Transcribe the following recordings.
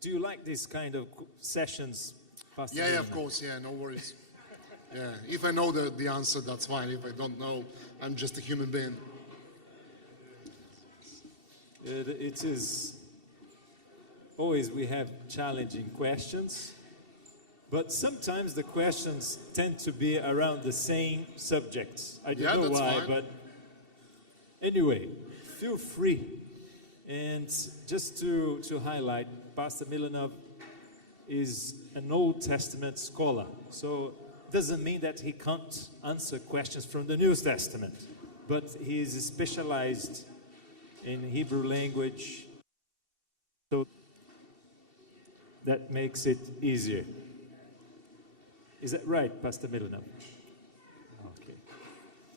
Do you like these kind of sessions, Pastor? Yeah, of course. Yeah, no worries. Yeah, if I know the answer, that's fine. If I don't know, I'm just a human being. It is always we have challenging questions, but sometimes the questions tend to be around the same subjects. I don't know why, fine. but anyway, feel free. And just to highlight, Pastor Milanov is an Old Testament scholar, so doesn't mean that he can't answer questions from the New Testament, but he is specialized in Hebrew language, so that makes it easier. Is that right, Pastor Milanov? Okay.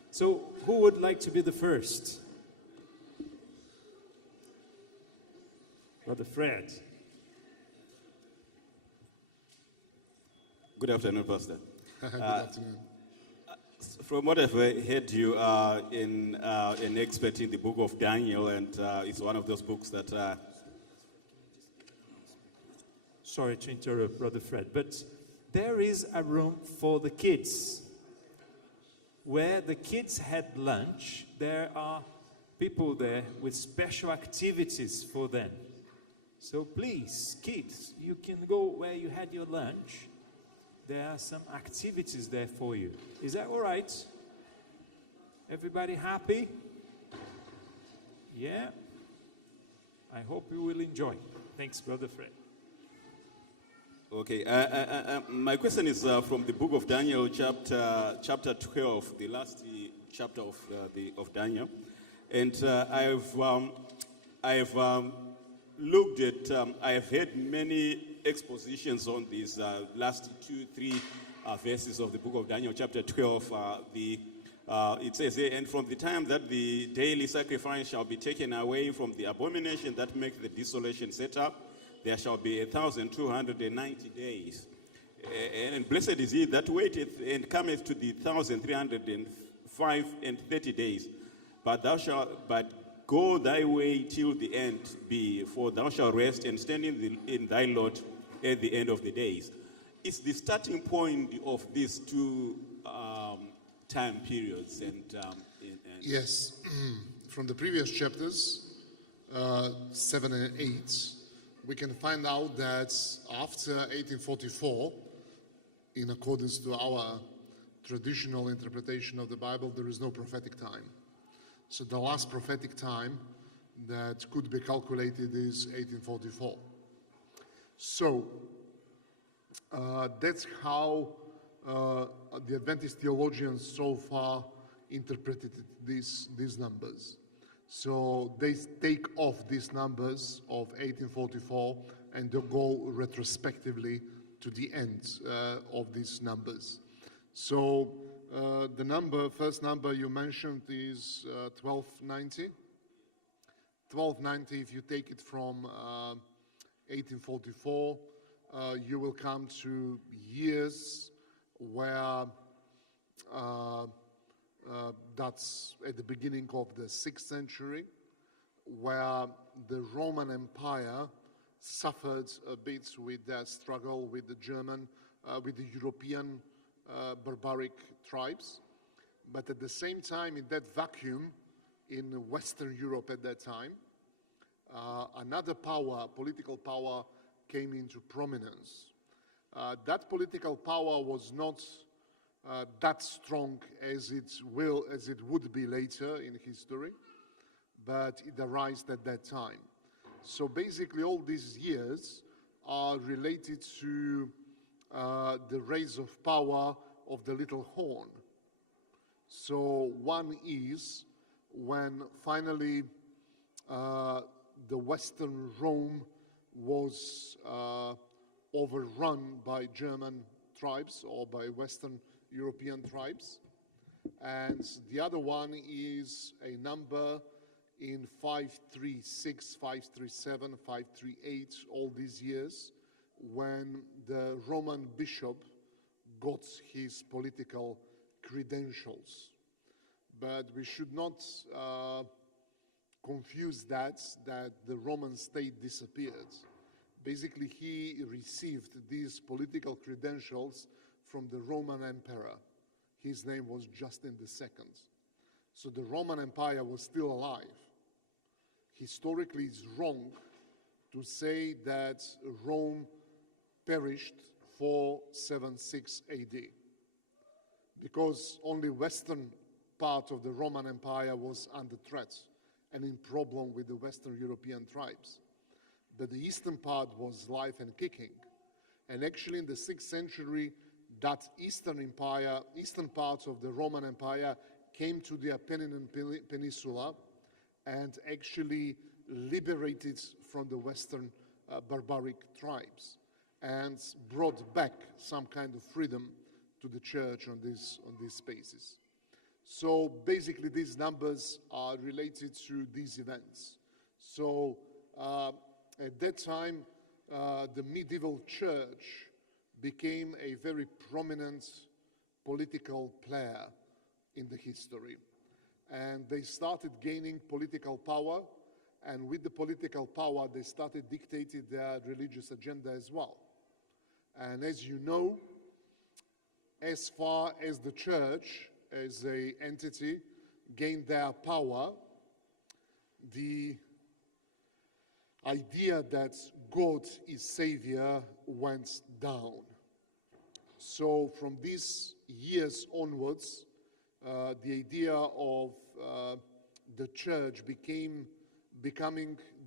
So who would like to be the first? Brother Fred. Good afternoon, Pastor. Good afternoon. From what I've heard, you are an expert in the book of Daniel, and it's one of those books that... Sorry to interrupt, Brother Fred, but there is a room for the kids. Where the kids had lunch, there are people there with special activities for them. So please, kids, you can go where you had your lunch. There are some activities there for you. Is that all right? Everybody happy? Yeah? I hope you will enjoy. Thanks, Brother Fred. Okay, my question is from the book of Daniel, chapter 12, the last chapter of Daniel. And I've looked at, I've heard many expositions on these last 2-3 verses of the book of Daniel, chapter 12. It says, and from the time that the daily sacrifice shall be taken away from the abomination that make the desolation set up, there shall be 1,290 days. And blessed is he that waiteth and cometh to the 1,305 and 30 days. But go thy way till the end be, for thou shalt rest and stand in thy lot at the end of the days. It's the starting point of these two time periods. Yes, from the previous chapters, 7 and 8, we can find out that after 1844, in accordance to our traditional interpretation of the Bible, there is no prophetic time. So the last prophetic time that could be calculated is 1844. So that's how the Adventist theologians so far interpreted these numbers. So they take off these numbers of 1844 and they go retrospectively to the end of these numbers. So the first number you mentioned is 1290. 1290, if you take it from 1844, you will come to years where that's at the beginning of the 6th century, where the Roman Empire suffered a bit with their struggle with the European barbaric tribes. But at the same time, in that vacuum, in Western Europe at that time, another power, political power, came into prominence. That political power was not that strong as it would be later in history, but it arose at that time. So basically all these years are related to the rise of power of the little horn. So one is when finally the Western Rome was overrun by German tribes or by Western European tribes. And the other one is a number in 536, 537, 538, all these years, when the Roman bishop got his political credentials. But we should not confuse that the Roman state disappeared. Basically, he received these political credentials from the Roman emperor. His name was Justin II. So the Roman Empire was still alive. Historically, it's wrong to say that Rome perished 476 AD, because only western part of the Roman Empire was under threat and in problem with the Western European tribes. But the eastern part was live and kicking. And actually in the 6th century, that eastern part of the Roman Empire came to the Apennine Peninsula and actually liberated from the Western barbaric tribes and brought back some kind of freedom to the church on these spaces. So basically these numbers are related to these events. So at that time, the medieval church became a very prominent political player in the history. And they started gaining political power, and with the political power, they started dictating their religious agenda as well. And as you know, as far as the church as an entity gained their power, the idea that God is Savior went down. So from these years onwards, the idea of the church becoming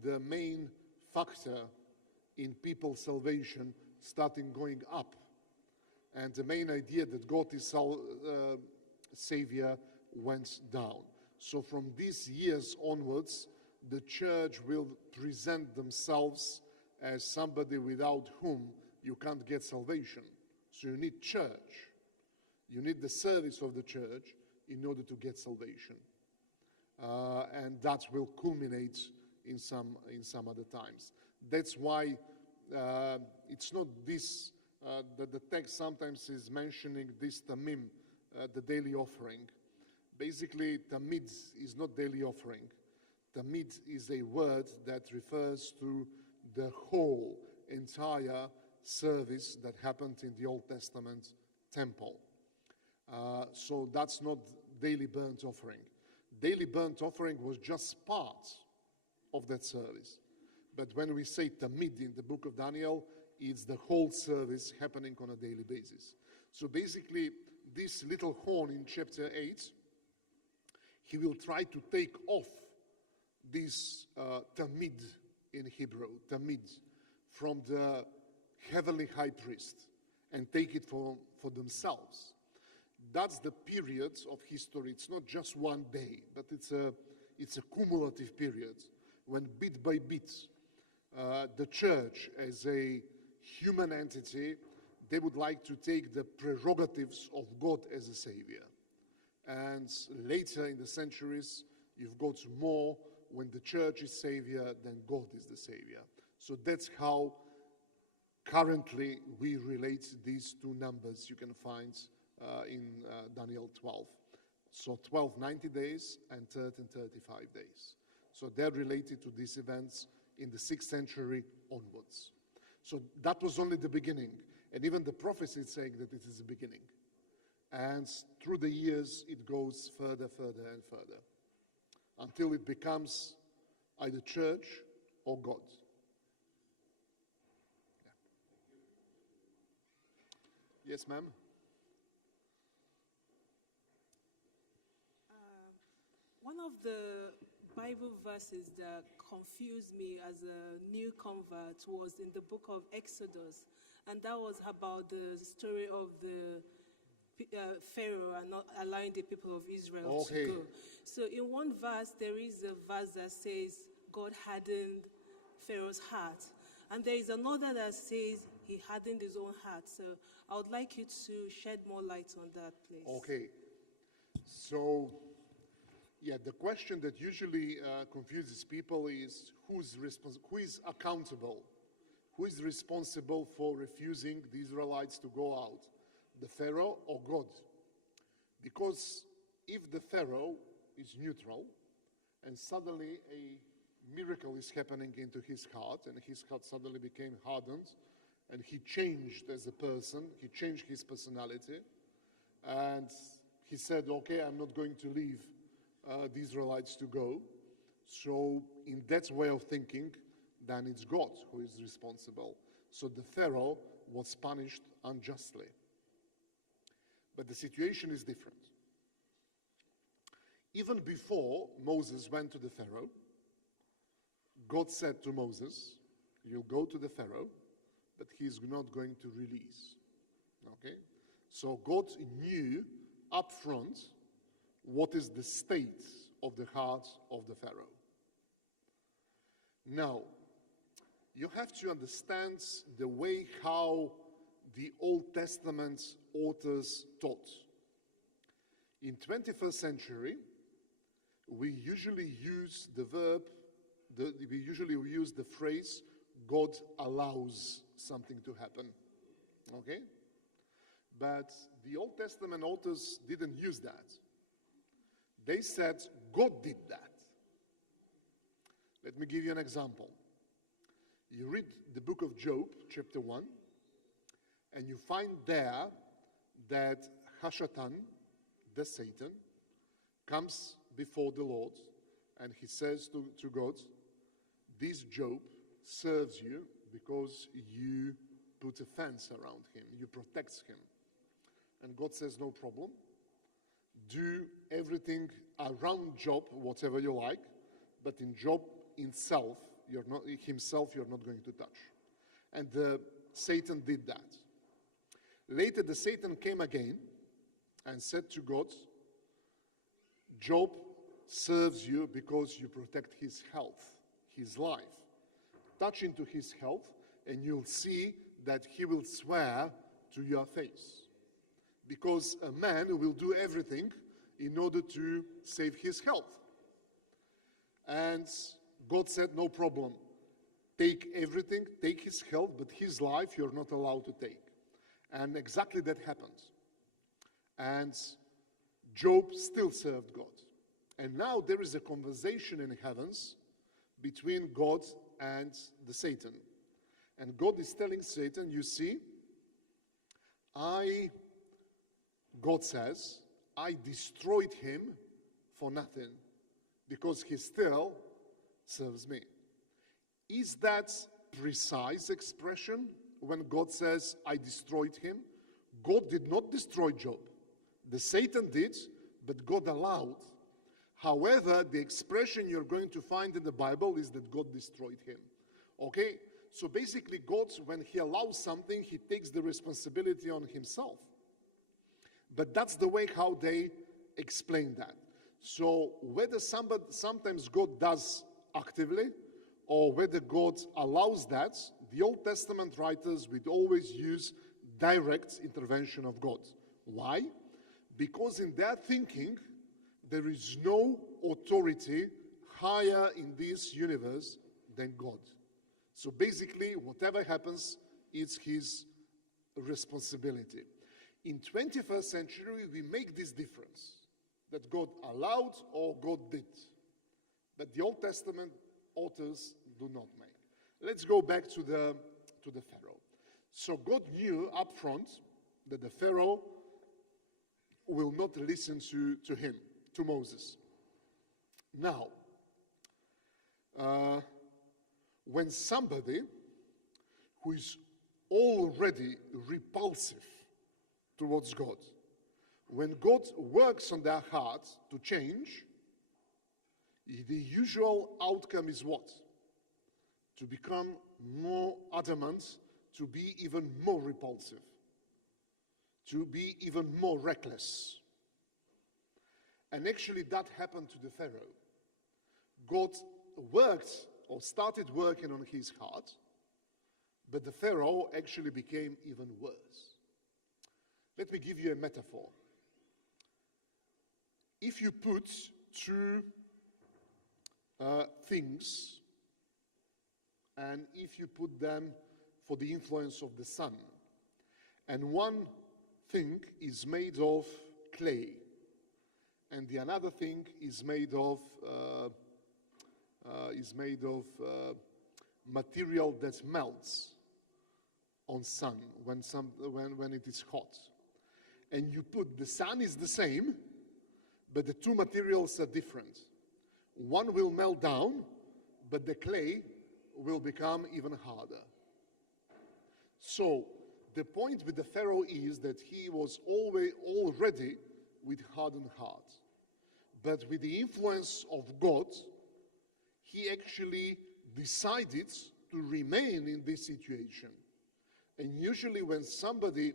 the main factor in people's salvation starting going up. And the main idea that God is Savior went down. So from these years onwards, the church will present themselves as somebody without whom you can't get salvation. So you need church. You need the service of the church in order to get salvation. And that will culminate in some other times. That's why it's not this, that the text sometimes is mentioning this tamim, the daily offering. Basically, tamid is not daily offering. Tamid is a word that refers to the whole, entire service that happened in the Old Testament temple. So that's not daily burnt offering. Daily burnt offering was just part of that service. But when we say tamid in the book of Daniel, it's the whole service happening on a daily basis. So basically, this little horn in chapter 8, he will try to take off this tamid in Hebrew, tamid, from the heavenly high priest and take it for themselves. That's the period of history. It's not just one day, but it's a cumulative period when bit by bit the church as a human entity, they would like to take the prerogatives of God as a savior. And later in the centuries, you've got more when the church is savior than God is the savior. So that's how currently we relate these two numbers you can find in Daniel 12. So 12, 90 days, and 13, 35 days. So they're related to these events in the 6th century onwards. So that was only the beginning. And even the prophecy is saying that it is the beginning. And through the years, it goes further, further, and further, until it becomes either church or God. Yeah. Yes, ma'am? One of the Bible verses that confused me as a new convert was in the book of Exodus, and that was about the story of the Pharaoh and not allowing the people of Israel to go. So in one verse, there is a verse that says God hardened Pharaoh's heart, and there is another that says he hardened his own heart. So I would like you to shed more light on that, please. Okay. So, yeah, the question that usually confuses people is who is accountable? Who is responsible for refusing the Israelites to go out? The Pharaoh or God? Because if the Pharaoh is neutral and suddenly a miracle is happening into his heart, and his heart suddenly became hardened, and he changed as a person, he changed his personality, and he said, okay, I'm not going to leave the Israelites to go. So in that way of thinking, then it's God who is responsible. So the Pharaoh was punished unjustly. But the situation is different. Even before Moses went to the Pharaoh, God said to Moses, you'll go to the Pharaoh, but he's not going to release. Okay? So God knew up front what is the state of the heart of the Pharaoh. Now, you have to understand the way how the Old Testament authors taught. In 21st century, we usually use the verb, we usually use the phrase, God allows something to happen. Okay? But the Old Testament authors didn't use that. They said, God did that. Let me give you an example. You read the book of Job, chapter 1, and you find there that Hashatan, the Satan, comes before the Lord, and he says to God, this Job serves you because you put a fence around him, you protect him. And God says, no problem. Do everything around Job, whatever you like, but in Job himself, you're not going to touch. And Satan did that. Later, the Satan came again and said to God, Job serves you because you protect his health, his life. Touch into his health, and you'll see that he will swear to your face. Because a man will do everything in order to save his health. And God said, no problem. Take everything, take his health, but his life you're not allowed to take. And exactly that happened. And Job still served God. And now there is a conversation in heavens between God and the Satan. And God is telling Satan, you see, God says, I destroyed him for nothing because he still serves me. Is that precise expression when God says, I destroyed him? God did not destroy Job. The Satan did, but God allowed. However, the expression you're going to find in the Bible is that God destroyed him. Okay? So basically, God, when he allows something, he takes the responsibility on himself. But that's the way how they explain that. So whether sometimes God does actively or whether God allows that, the Old Testament writers would always use direct intervention of God. Why? Because in their thinking, there is no authority higher in this universe than God. So basically, whatever happens, it's his responsibility. In 21st century, we make this difference, that God allowed or God did. But the Old Testament authors do not make. Let's go back to the Pharaoh. So God knew up front that the Pharaoh will not listen to him, to Moses. Now, when somebody who is already repulsive towards God, when God works on their heart to change, the usual outcome is what? To become more adamant, to be even more repulsive, to be even more reckless. And actually that happened to the Pharaoh. God worked or started working on his heart, but the Pharaoh actually became even worse. Let me give you a metaphor. If you put two things, and if you put them for the influence of the sun, and one thing is made of clay, and the another thing is made of is made of material that melts on sun when it is hot. And you put, the sun is the same, but the two materials are different. One will melt down, but the clay will become even harder. So the point with the Pharaoh is that he was already with hardened heart. But with the influence of God, he actually decided to remain in this situation. And usually when somebody,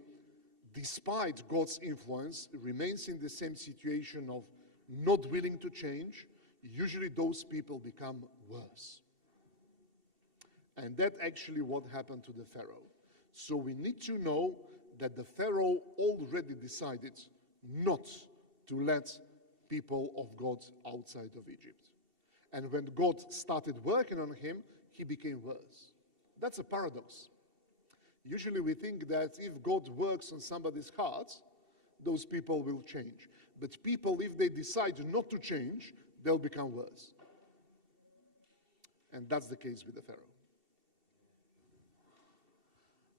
despite God's influence, remains in the same situation of not willing to change, usually those people become worse. And that's actually what happened to the Pharaoh. So we need to know that the Pharaoh already decided not to let people of God outside of Egypt. And when God started working on him, he became worse. That's a paradox. Usually we think that if God works on somebody's heart, those people will change. But people, if they decide not to change, they'll become worse. And that's the case with the Pharaoh.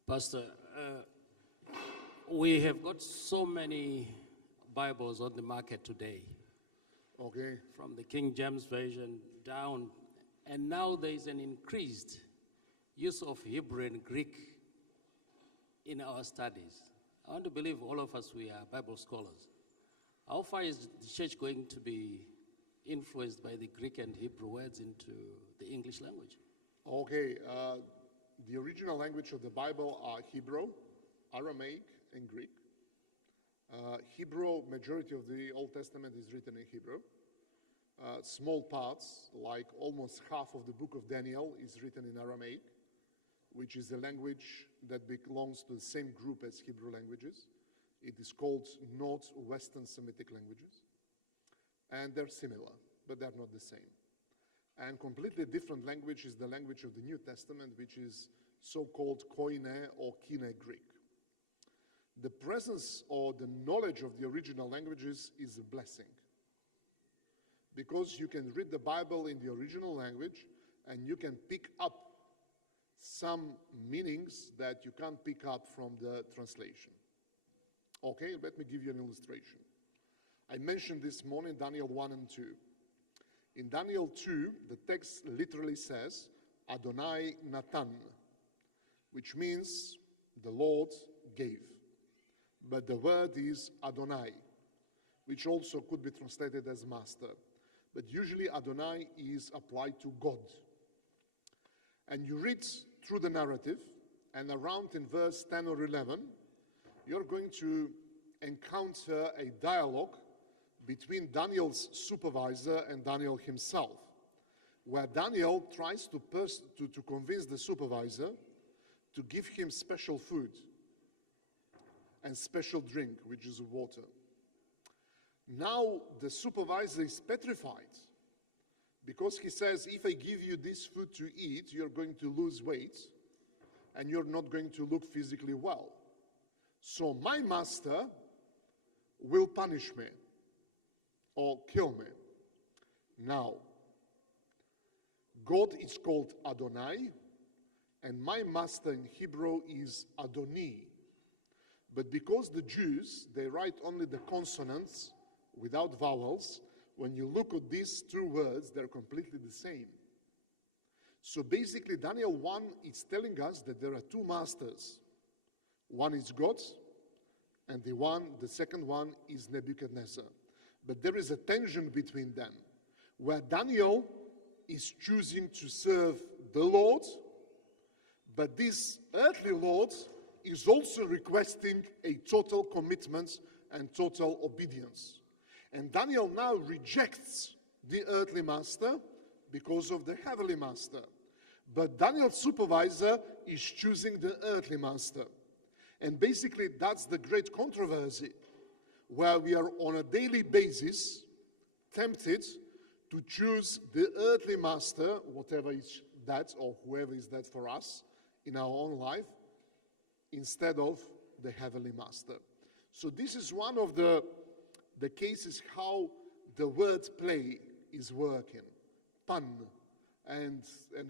Pastor, we have got so many Bibles on the market today. Okay. From the King James Version down, and now there is an increased use of Hebrew and Greek in our studies. I want to believe all of us, we are Bible scholars. How far is the church going to be influenced by the Greek and Hebrew words into the English language? Okay, the original language of the Bible are Hebrew, Aramaic, and Greek. Hebrew, majority of the Old Testament is written in Hebrew. Small parts, like almost half of the book of Daniel, is written in Aramaic, which is a language that belongs to the same group as Hebrew languages. It is called Northwestern Semitic languages. And they're similar, but they're not the same. And completely different language is the language of the New Testament, which is so-called Koine or Kine Greek. The presence or the knowledge of the original languages is a blessing, because you can read the Bible in the original language and you can pick up some meanings that you can't pick up from the translation. Okay, let me give you an illustration. I mentioned this morning Daniel 1 and 2. In Daniel 2, the text literally says, Adonai Natan, which means the Lord gave. But the word is Adonai, which also could be translated as master. But usually Adonai is applied to God. And you read through the narrative, and around in verse 10 or 11, you're going to encounter a dialogue between Daniel's supervisor and Daniel himself, where Daniel tries to convince the supervisor to give him special food and special drink, which is water. Now the supervisor is petrified, because he says, if I give you this food to eat, you're going to lose weight and you're not going to look physically well. So my master will punish me or kill me. Now, God is called Adonai, and my master in Hebrew is Adoni. But because the Jews, they write only the consonants without vowels, when you look at these two words, they're completely the same. So basically, Daniel 1 is telling us that there are two masters. One is God, and the second one is Nebuchadnezzar. But there is a tension between them, where Daniel is choosing to serve the Lord, but this earthly Lord is also requesting a total commitment and total obedience. And Daniel now rejects the earthly master because of the heavenly master. But Daniel's supervisor is choosing the earthly master. And basically that's the great controversy, where we are on a daily basis tempted to choose the earthly master, whatever is that or whoever is that for us in our own life, instead of the heavenly master. So this is one of the cases how the word play is working. Pan, and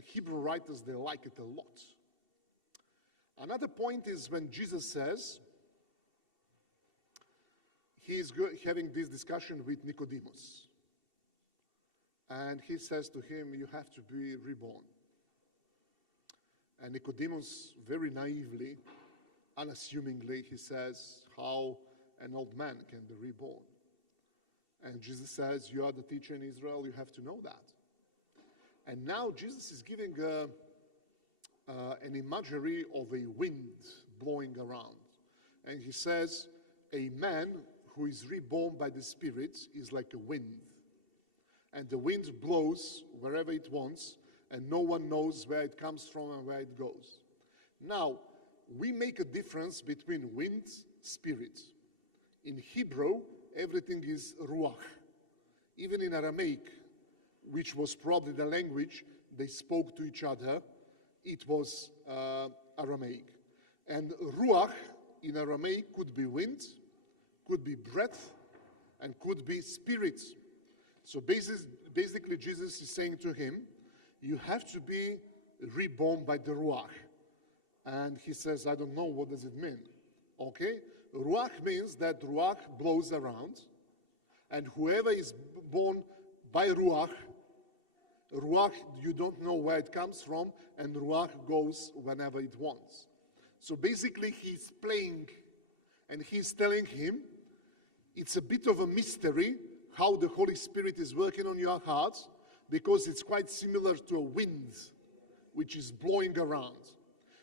Hebrew writers, they like it a lot. Another point is when Jesus says, he is having this discussion with Nicodemus. And he says to him, you have to be reborn. And Nicodemus, very naively, unassumingly, he says, how an old man can be reborn. And Jesus says, you are the teacher in Israel, you have to know that. And now Jesus is giving an imagery of a wind blowing around. And he says, a man who is reborn by the Spirit is like a wind. And the wind blows wherever it wants, and no one knows where it comes from and where it goes. Now, we make a difference between wind, spirit. In Hebrew, everything is ruach. Even in Aramaic, which was probably the language they spoke to each other, it was Aramaic. And ruach in Aramaic could be wind, could be breath, and could be spirit. So basically Jesus is saying to him, you have to be reborn by the ruach. And he says, I don't know, what does it mean? Okay, ruach means that ruach blows around, and whoever is born by ruach, you don't know where it comes from, and ruach goes whenever it wants. So basically he's playing, and he's telling him, it's a bit of a mystery how the Holy Spirit is working on your heart, because it's quite similar to a wind which is blowing around.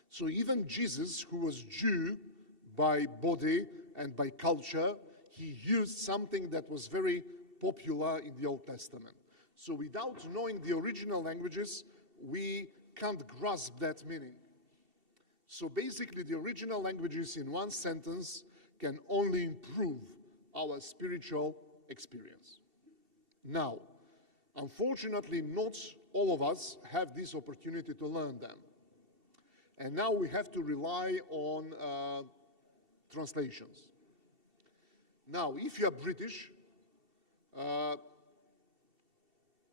So even Jesus, who was Jew by body and by culture, he used something that was very popular in the Old Testament. So without knowing the original languages, we can't grasp that meaning. So basically the original languages in one sentence can only improve our spiritual experience. Now, unfortunately, not all of us have this opportunity to learn them. And now we have to rely on translations. Now, if you are British,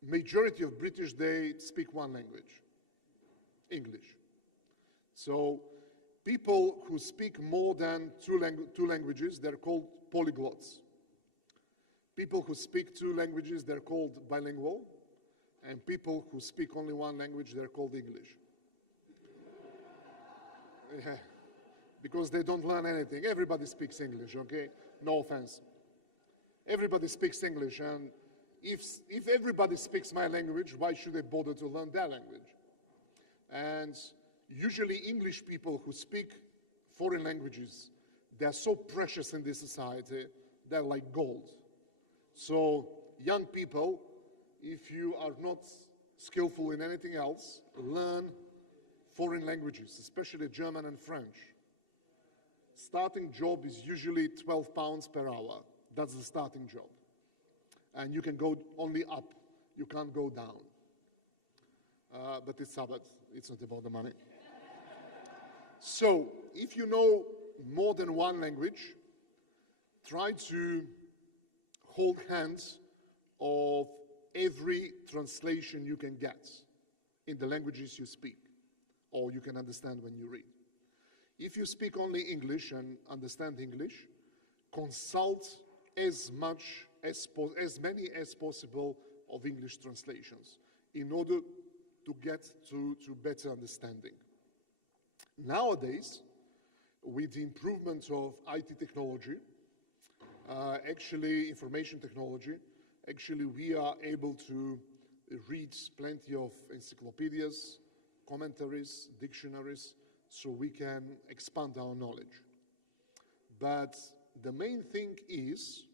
majority of British, they speak one language, English. So people who speak more than two languages, they're called polyglots. People who speak two languages, they're called bilingual. And people who speak only one language, they're called English. Yeah. Because they don't learn anything. Everybody speaks English, okay? No offense. Everybody speaks English, and if everybody speaks my language, why should they bother to learn their language? And usually English people who speak foreign languages, they're so precious in this society, they're like gold. So young people, if you are not skillful in anything else, learn foreign languages, especially German and French. Starting job is usually 12 pounds per hour. That's the starting job. And you can go only up. You can't go down. But it's Sabbath. It's not about the money. So if you know more than one language, try to hold hands of every translation you can get in the languages you speak, or you can understand when you read. If you speak only English and understand English, consult as many as possible of English translations in order to get to better understanding. Nowadays, with the improvement of IT technology, actually information technology, actually we are able to read plenty of encyclopedias, commentaries, dictionaries, so we can expand our knowledge. But the main thing is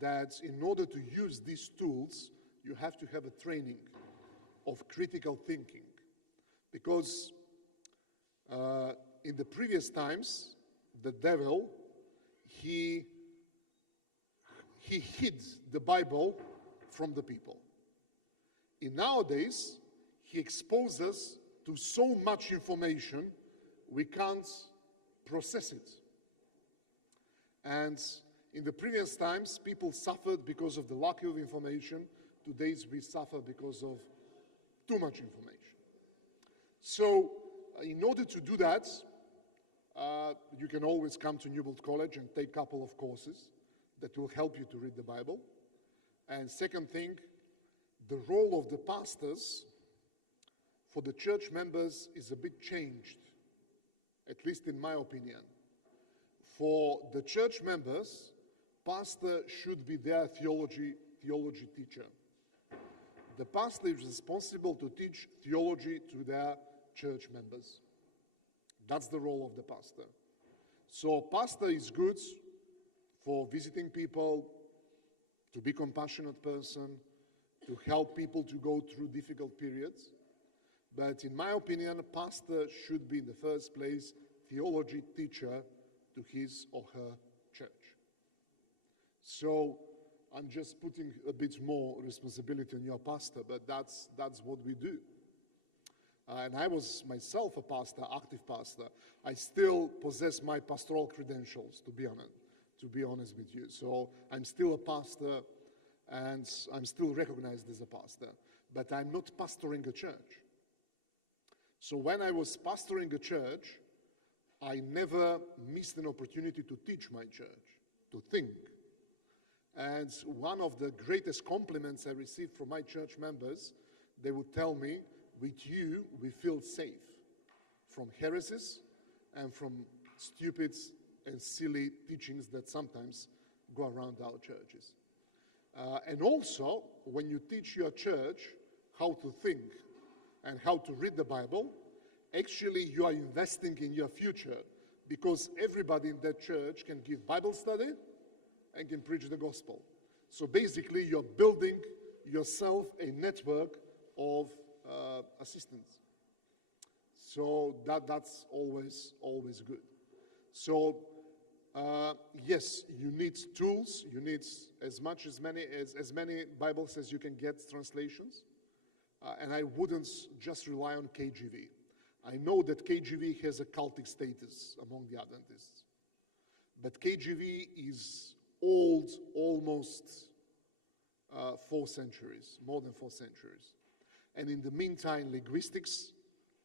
that in order to use these tools, you have to have a training of critical thinking. Because in the previous times, the devil, he hid the Bible from the people. In nowadays, he exposes us to so much information, we can't process it. And in the previous times, people suffered because of the lack of information. Today, we suffer because of Too much information. So in order to do that, you can always come to Newbold College and take a couple of courses that will help you to read the Bible. And second thing, the role of the pastors for the church members is a bit changed, at least in my opinion. For the church members, pastor should be their theology teacher. The pastor is responsible to teach theology to their church members. That's the role of the pastor. So pastor is good for visiting people, to be a compassionate person, to help people to go through difficult periods. But in my opinion, a pastor should be in the first place theology teacher to his or her church. So I'm just putting a bit more responsibility on your pastor, but that's what we do. And I was myself a pastor, active pastor. I still possess my pastoral credentials, to be honest with you. So I'm still a pastor, and I'm still recognized as a pastor, but I'm not pastoring a church. So when I was pastoring a church, I never missed an opportunity to teach my church, to think. And one of the greatest compliments I received from my church members, they would tell me, with you, we feel safe from heresies and from stupid and silly teachings that sometimes go around our churches. And also, when you teach your church how to think and how to read the Bible, actually you are investing in your future, because everybody in that church can give Bible study and can preach the gospel. So basically, you're building yourself a network of assistants. So that's always good. So yes, you need tools. You need as many Bibles as you can get, translations. And I wouldn't just rely on KJV. I know that KJV has a cultic status among the Adventists. But KJV is old, almost 4 centuries, more than 4 centuries. And in the meantime, linguistics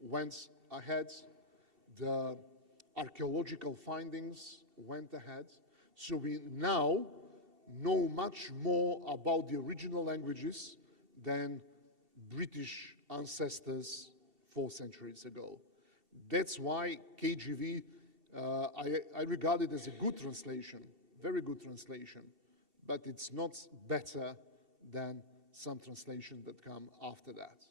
went ahead. The archaeological findings went ahead. So we now know much more about the original languages than British ancestors 4 centuries ago. That's why KJV, I regard it as a good translation, very good translation, but it's not better than some translations that come after that.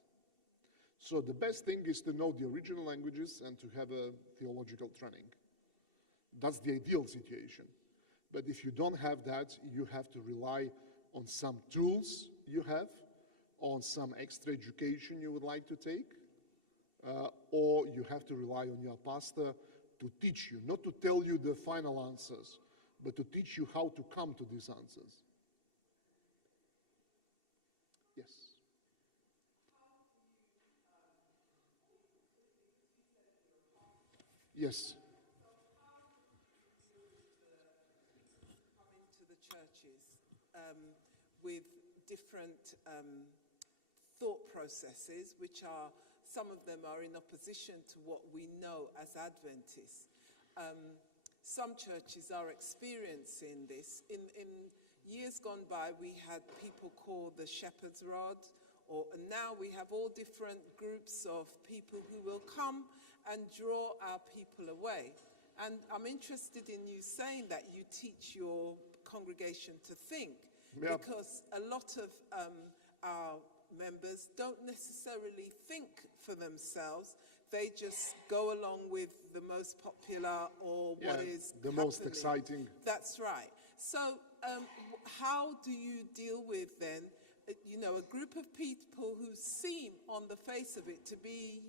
So the best thing is to know the original languages and to have a theological training. That's the ideal situation. But if you don't have that, you have to rely on some tools you have, on some extra education you would like to take, or you have to rely on your pastor to teach you, not to tell you the final answers, but to teach you how to come to these answers. Yes. Yes. Come into the churches with different thought processes, which are, some of them are in opposition to what we know as Adventists. Some churches are experiencing this. In years gone by, we had people called the shepherd's rod, and now we have all different groups of people who will come and draw our people away. And I'm interested in you saying that you teach your congregation to think, because a lot of our members don't necessarily think for themselves. They just go along with the most popular or what is the happening. most exciting. That's right. So how do you deal with then, a group of people who seem on the face of it to be,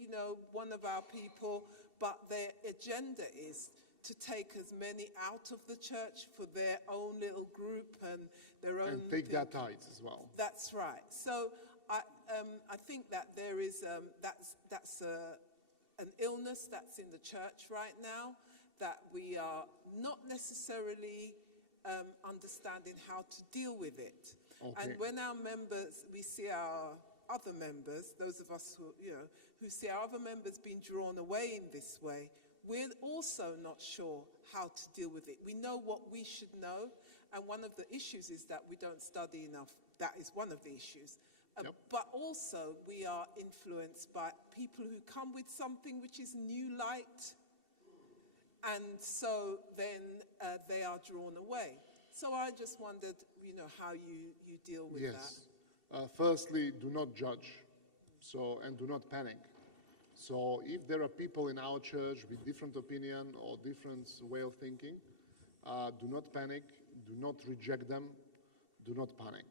one of our people, but their agenda is to take as many out of the church for their own little group and their own... And take their tithes as well. That's right. So I think that there is, that's an illness that's in the church right now, that we are not necessarily understanding how to deal with it. Okay. And when our members, we see our other members, those of us who see our other members being drawn away in this way, we're also not sure how to deal with it. We know what we should know, and one of the issues is that we don't study enough. That is one of the issues. Yep. But also, we are influenced by people who come with something which is new light, and so then they are drawn away. So I just wondered, how you deal with Yes. Firstly, do not judge, and do not panic. So if there are people in our church with different opinion or different way of thinking, do not panic, do not reject them, do not panic.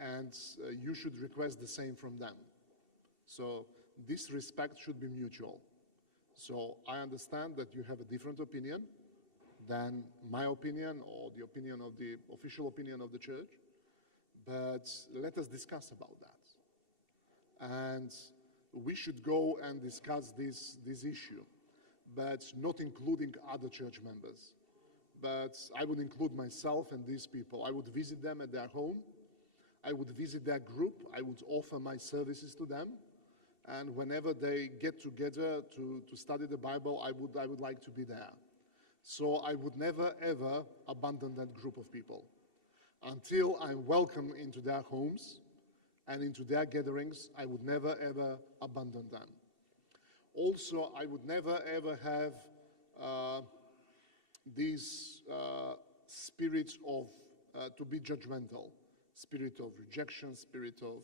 And you should request the same from them. So this respect should be mutual. So I understand that you have a different opinion than my opinion or the opinion of the official opinion of the church, but let us discuss about that. And we should go and discuss this issue, but not including other church members. But I would include myself and these people. I would visit them at their home. I would visit their group. I would offer my services to them. And whenever they get together to study the Bible, I would like to be there. So I would never, ever abandon that group of people until I'm welcome into their homes and into their gatherings. I would never, ever abandon them. Also, I would never, ever have this spirit of, to be judgmental, spirit of rejection, spirit of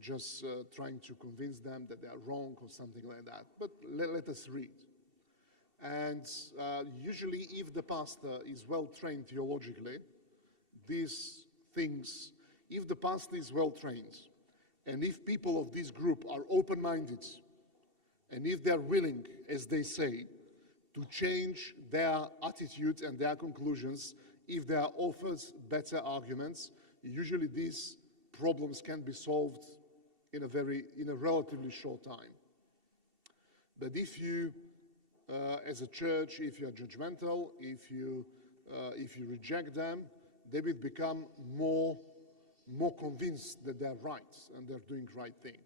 just trying to convince them that they are wrong or something like that. But let us read. And usually if the pastor is well trained theologically, these things, if the pastor is well trained, and if people of this group are open-minded, and if they're willing, as they say, to change their attitude and their conclusions, if there are offers better arguments, usually these problems can be solved in a relatively short time. But if you, as a church, if you are judgmental, if you reject them, they will become more convinced that they're right and they're doing the right thing.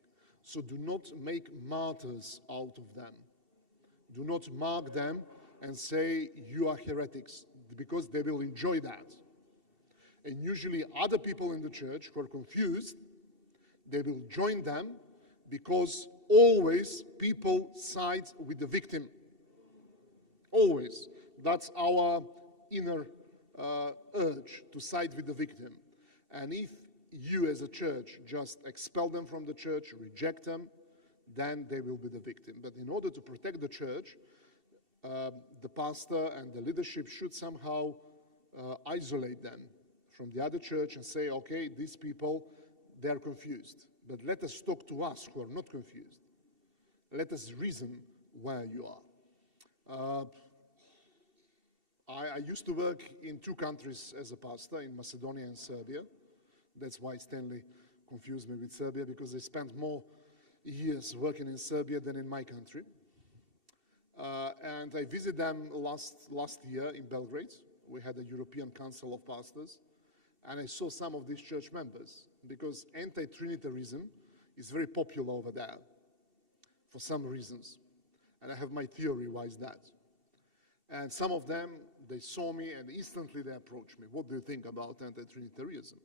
So do not make martyrs out of them. Do not mark them and say you are heretics, because they will enjoy that. And usually other people in the church who are confused, they will join them, because always people side with the victim. Always. That's our inner urge, to side with the victim. And if you as a church just expel them from the church, reject them, then they will be the victim. But in order to protect the church, the pastor and the leadership should somehow isolate them from the other church and say, okay, these people, they are confused. But let us talk to us who are not confused. Let us reason where you are. I used to work in 2 countries as a pastor, in Macedonia and Serbia. That's why Stanley confused me with Serbia, because I spent more years working in Serbia than in my country. And I visited them last year in Belgrade. We had a European Council of Pastors. And I saw some of these church members, because anti-Trinitarianism is very popular over there for some reasons. And I have my theory why is that. And some of them, they saw me and instantly they approached me. What do you think about anti-Trinitarianism?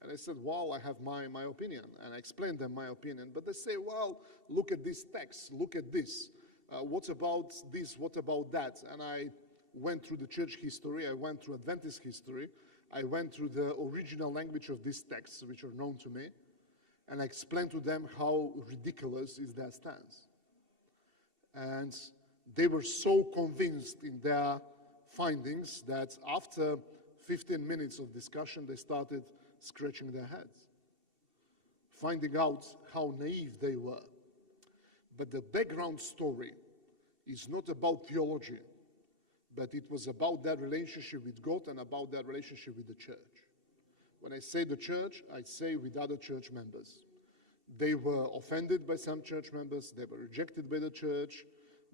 And I said, well, I have my opinion. And I explained them my opinion. But they say, well, look at this text, look at this. What about this, what about that? And I went through the church history, I went through Adventist history, I went through the original language of these texts, which are known to me, and I explained to them how ridiculous is their stance. And they were so convinced in their findings that after 15 minutes of discussion, they started scratching their heads, finding out how naive they were. But the background story is not about theology, but it was about their relationship with God and about their relationship with the church. When I say the church, I say with other church members. They were offended by some church members, they were rejected by the church,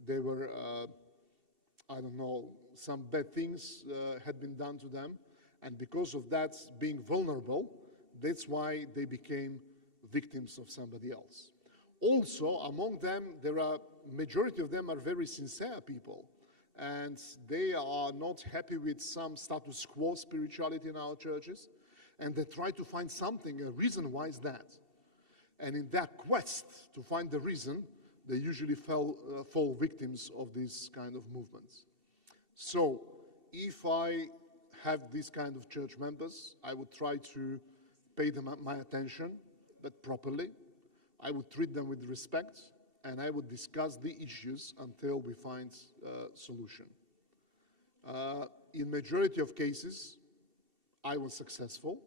they were, some bad things had been done to them, and because of that, being vulnerable, That's why they became victims of somebody else. Also, among them, majority of them are very sincere people, and they are not happy with some status quo spirituality in our churches, and they try to find something, a reason why is that. And in that quest to find the reason, they usually fall victims of these kind of movements. So, if I have these kind of church members, I would try to pay them my attention, but properly. I would treat them with respect, and I would discuss the issues until we find a solution. In majority of cases, I was successful,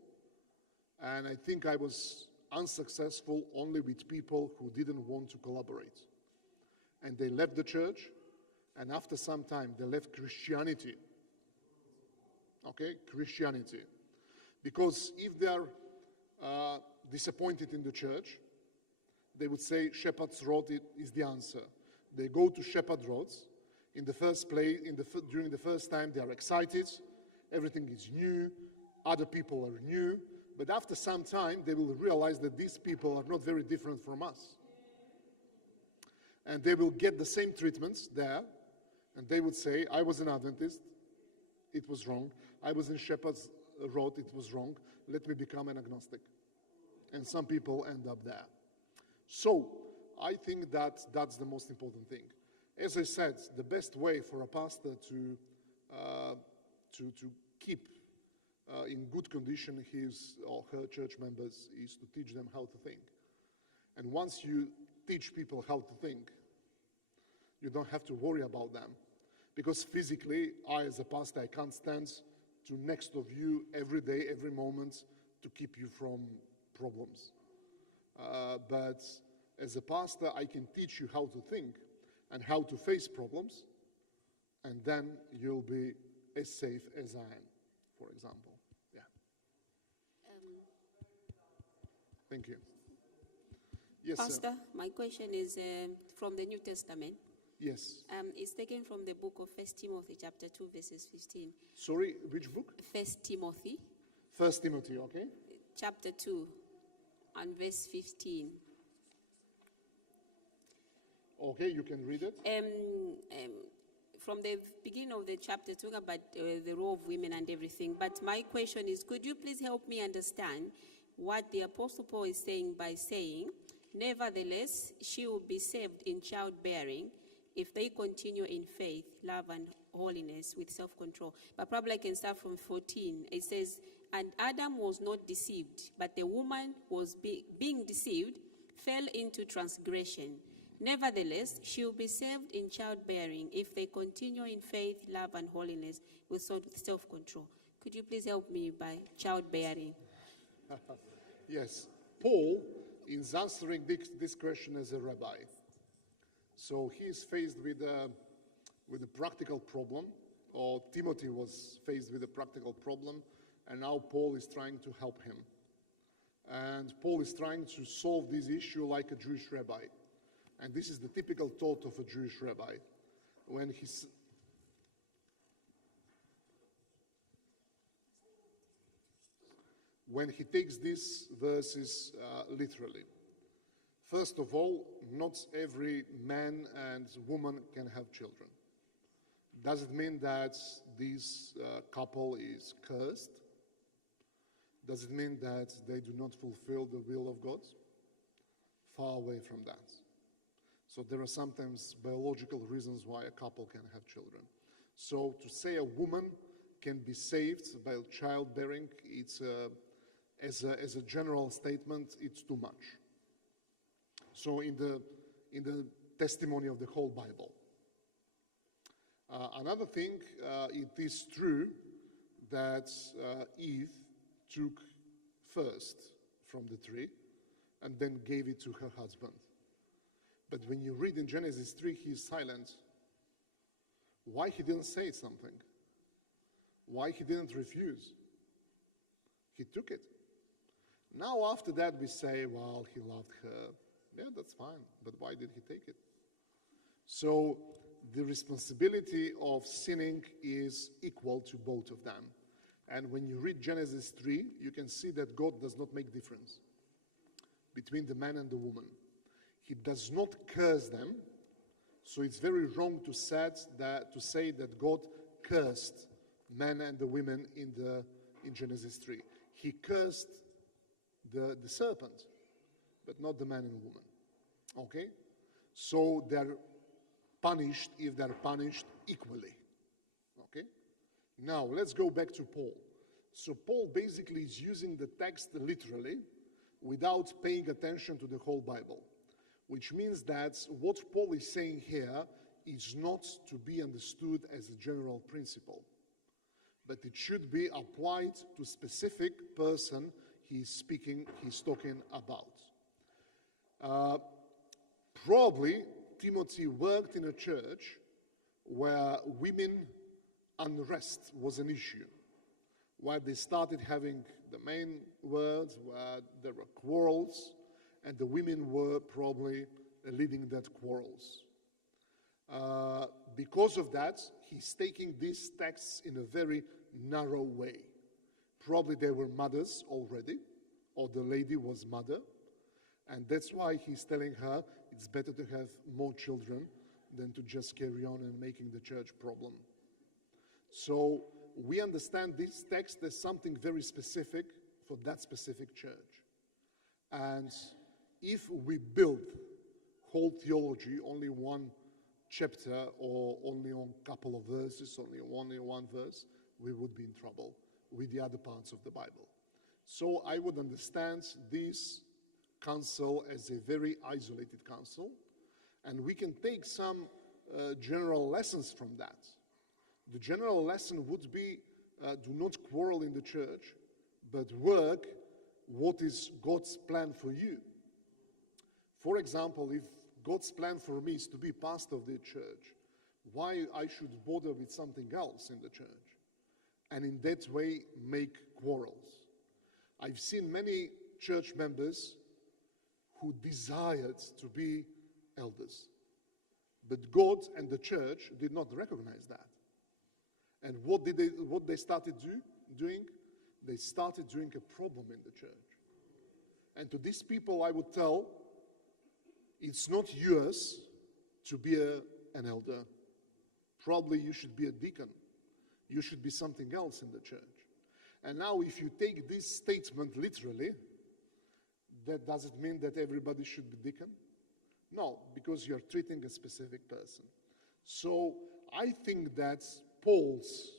and I think I was unsuccessful only with people who didn't want to collaborate. And they left the church, and after some time, they left Christianity. Okay, Christianity. Because if they are disappointed in the church, they would say Shepherd's Road is the answer. They go to Shepherd Roads. In the first place, during the first time, they are excited. Everything is new. Other people are new. But after some time, they will realize that these people are not very different from us. And they will get the same treatments there. And they would say, I was an Adventist. It was wrong. I was in Shepherd's Road. It was wrong. Let me become an agnostic. And some people end up there. So, I think that that's the most important thing. As I said, the best way for a pastor to keep in good condition his or her church members is to teach them how to think. And once you teach people how to think, you don't have to worry about them. Because physically, I as a pastor, I can't stand to next of you every day, every moment to keep you from problems. But as a pastor, I can teach you how to think and how to face problems, and then you'll be as safe as I am, for example. Yeah. Thank you. Yes, Pastor, sir. my question is from the New Testament. Yes. It's taken from the book of 1 Timothy chapter 2, verses 15. Sorry, which book? 1 Timothy. 1 Timothy, okay. Chapter 2 and verse 15. Okay, you can read it. From the beginning of the chapter, talking about the role of women and everything. But my question is, could you please help me understand what the Apostle Paul is saying by saying, nevertheless, she will be saved in childbearing if they continue in faith, love, and holiness with self-control. But probably I can start from 14. It says, and Adam was not deceived, but the woman was being deceived, fell into transgression. Nevertheless, she will be saved in childbearing if they continue in faith, love, and holiness with self-control. Could you please help me by childbearing? Yes. Paul is answering this question as a rabbi. So he is faced with a practical problem, or Timothy was faced with a practical problem, and now Paul is trying to help him. And Paul is trying to solve this issue like a Jewish rabbi. And this is the typical thought of a Jewish rabbi. When he takes these verses literally. First of all, not every man and woman can have children. Does it mean that this couple is cursed? Does it mean that they do not fulfill the will of God? Far away from that. So there are sometimes biological reasons why a couple can have children. So to say a woman can be saved by childbearing, it's as a general statement, it's too much. So in the testimony of the whole Bible. Another thing, it is true that Eve took first from the tree and then gave it to her husband. But when you read in Genesis 3, he is silent. Why he didn't say something? Why he didn't refuse? He took it. Now after that we say, well, he loved her. Yeah, that's fine. But why did he take it? So the responsibility of sinning is equal to both of them. And when you read Genesis 3, you can see that God does not make difference between the man and the woman. He does not curse them. So it's very wrong to say that God cursed men and the women in Genesis 3. He cursed the serpent, but not the man and woman. Okay? So they're punished if they're punished equally. Okay? Now, let's go back to Paul. So Paul basically is using the text literally without paying attention to the whole Bible, which means that what Paul is saying here is not to be understood as a general principle, but it should be applied to specific person he's talking about. Probably Timothy worked in a church where women unrest was an issue, where they started having the main words, where there were quarrels, and the women were probably leading that quarrels. Because of that, he's taking these texts in a very narrow way. Probably they were mothers already, or the lady was mother, and that's why he's telling her it's better to have more children than to just carry on and making the church problem. So we understand this text as something very specific for that specific church. And if we build whole theology only one chapter or only on a couple of verses, only one verse, we would be in trouble with the other parts of the Bible. So I would understand this counsel as a very isolated counsel, and we can take some general lessons from that. The general lesson would be do not quarrel in the church, but work what is God's plan for you. For example, if God's plan for me is to be pastor of the church, why I should bother with something else in the church? And in that way, make quarrels. I've seen many church members who desired to be elders, but God and the church did not recognize that. And what they started doing? They started doing a problem in the church. And to these people, I would tell, it's not yours to be an elder. Probably you should be a deacon. You should be something else in the church. And now if you take this statement literally, that doesn't mean that everybody should be deacon? No, because you're treating a specific person. So I think that Paul's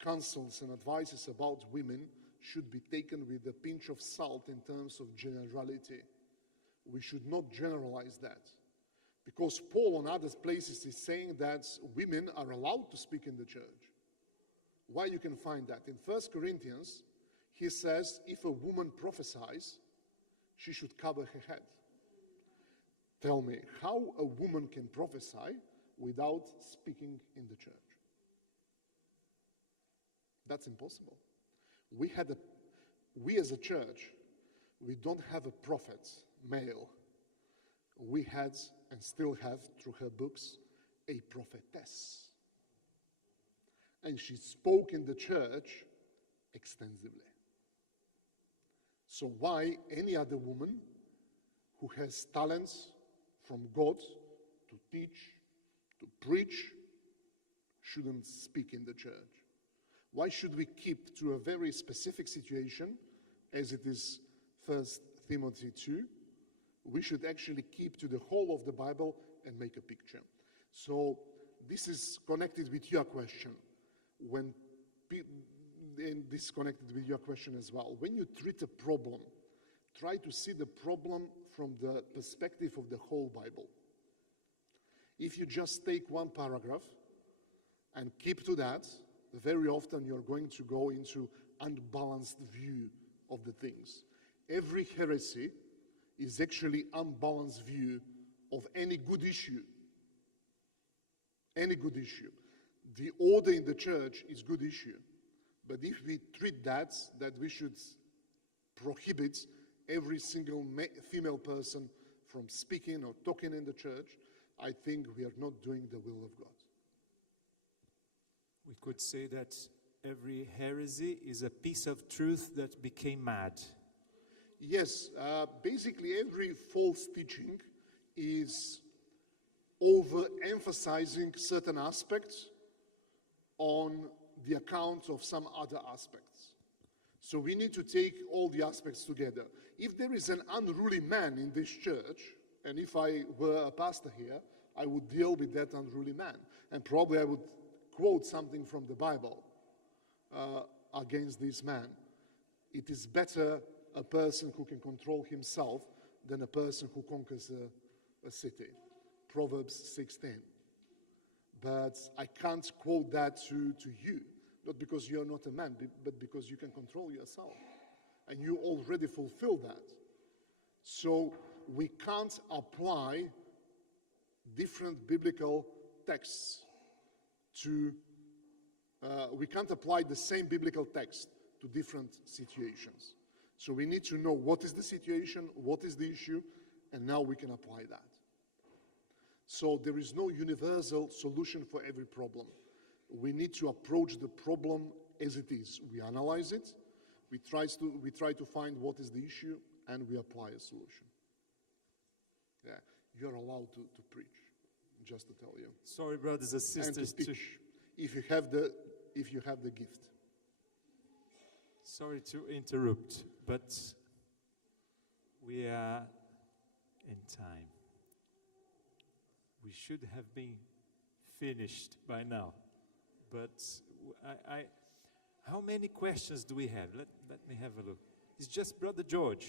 counsels and advices about women should be taken with a pinch of salt in terms of generality. We should not generalize that. Because Paul on other places is saying that women are allowed to speak in the church. Why you can find that? In 1 Corinthians, he says if a woman prophesies, she should cover her head. Tell me, how a woman can prophesy without speaking in the church? That's impossible. We as a church, we don't have a prophet, male. We had and still have, through her books, a prophetess. And she spoke in the church extensively. So why any other woman who has talents from God to teach, to preach, shouldn't speak in the church? Why should we keep to a very specific situation, as it is 1 Timothy 2? We should actually keep to the whole of the Bible and make a picture. So this is connected with your question. And this is connected with your question as well. When you treat a problem, try to see the problem from the perspective of the whole Bible. If you just take one paragraph and keep to that, very often you're going to go into unbalanced view of the things. Every heresy is actually unbalanced view of any good issue. Any good issue. The order in the church is good issue. But if we treat that we should prohibit every single female person from speaking or talking in the church, I think we are not doing the will of God. We could say that every heresy is a piece of truth that became mad. Yes, basically every false teaching is overemphasizing certain aspects on the account of some other aspects. So we need to take all the aspects together. If there is an unruly man in this church, and if I were a pastor here, I would deal with that unruly man. And probably I would quote something from the Bible against this man. It is better a person who can control himself than a person who conquers a city. Proverbs 16. But I can't quote that to you, not because you're not a man, but because you can control yourself. And you already fulfill that. So we can't apply different biblical texts we can't apply the same biblical text to different situations. So we need to know what is the situation, what is the issue, and now we can apply that. So there is no universal solution for every problem. We need to approach the problem as it is. We analyze it, we try to find what is the issue, and we apply a solution. Yeah, you're allowed to preach, just to tell you. Sorry, brothers and sisters. And to teach, if you have the gift. Sorry to interrupt, but we are in time. We should have been finished by now. But how many questions do we have? Let me have a look. It's just Brother George.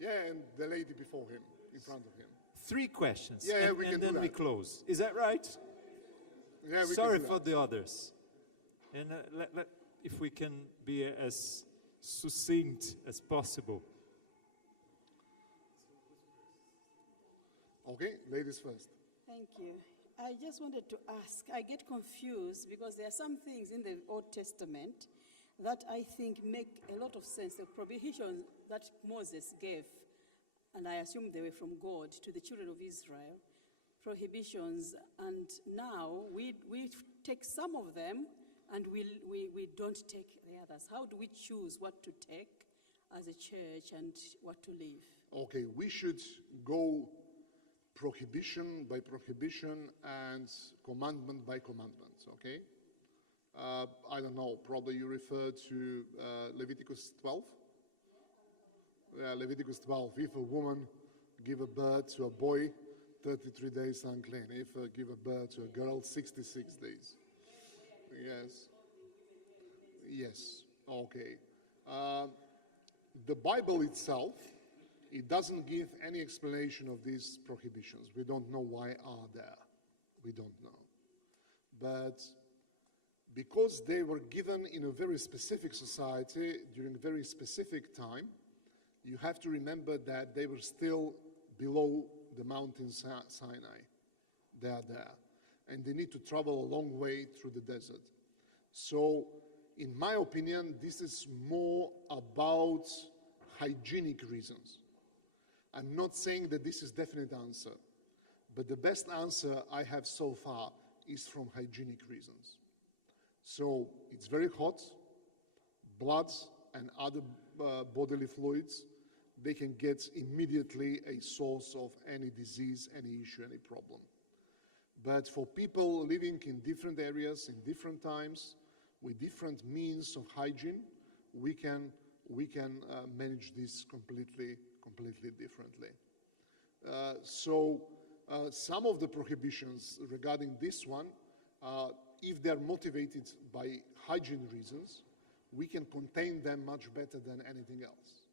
Yeah, and the lady before him, in front of him. 3 questions. Yeah, we can and do then that. we close. Is that right? Yeah, we Sorry can do for that. the others. And if we can be as succinct as possible. Okay, ladies first. Thank you. I just wanted to ask, I get confused because there are some things in the Old Testament that I think make a lot of sense. The prohibitions that Moses gave, and I assume they were from God, to the children of Israel, prohibitions, and now we take some of them and we don't take the others. How do we choose what to take as a church and what to leave? Okay, we should go prohibition by prohibition and commandment by commandment, okay? I don't know, probably you refer to Leviticus 12? Yeah, Leviticus 12. If a woman give a birth to a boy, 33 days unclean. If give a birth to a girl, 66 days. Yes. Yes, okay. The Bible itself, it doesn't give any explanation of these prohibitions. We don't know why are there. We don't know. But because they were given in a very specific society during a very specific time, you have to remember that they were still below the mountain Sinai. They are there. And they need to travel a long way through the desert. So, in my opinion, this is more about hygienic reasons. I'm not saying that this is definite answer, but the best answer I have so far is from hygienic reasons. So it's very hot, blood and other bodily fluids, they can get immediately a source of any disease, any issue, any problem. But for people living in different areas, in different times, with different means of hygiene, we can manage this completely differently. So some of the prohibitions regarding this one, if they're motivated by hygiene reasons, we can contain them much better than anything else.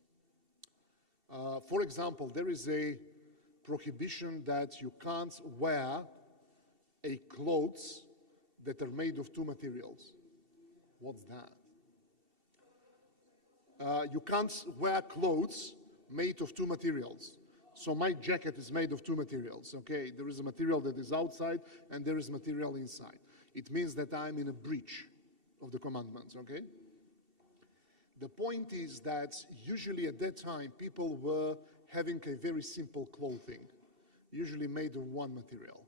For example, there is a prohibition that you can't wear a clothes that are made of 2 materials. What's that? You can't wear clothes made of 2 materials. So my jacket is made of 2 materials, okay? There is a material that is outside and there is material inside. It means that I'm in a breach of the commandments, okay? The point is that usually at that time people were having a very simple clothing, usually made of 1 material.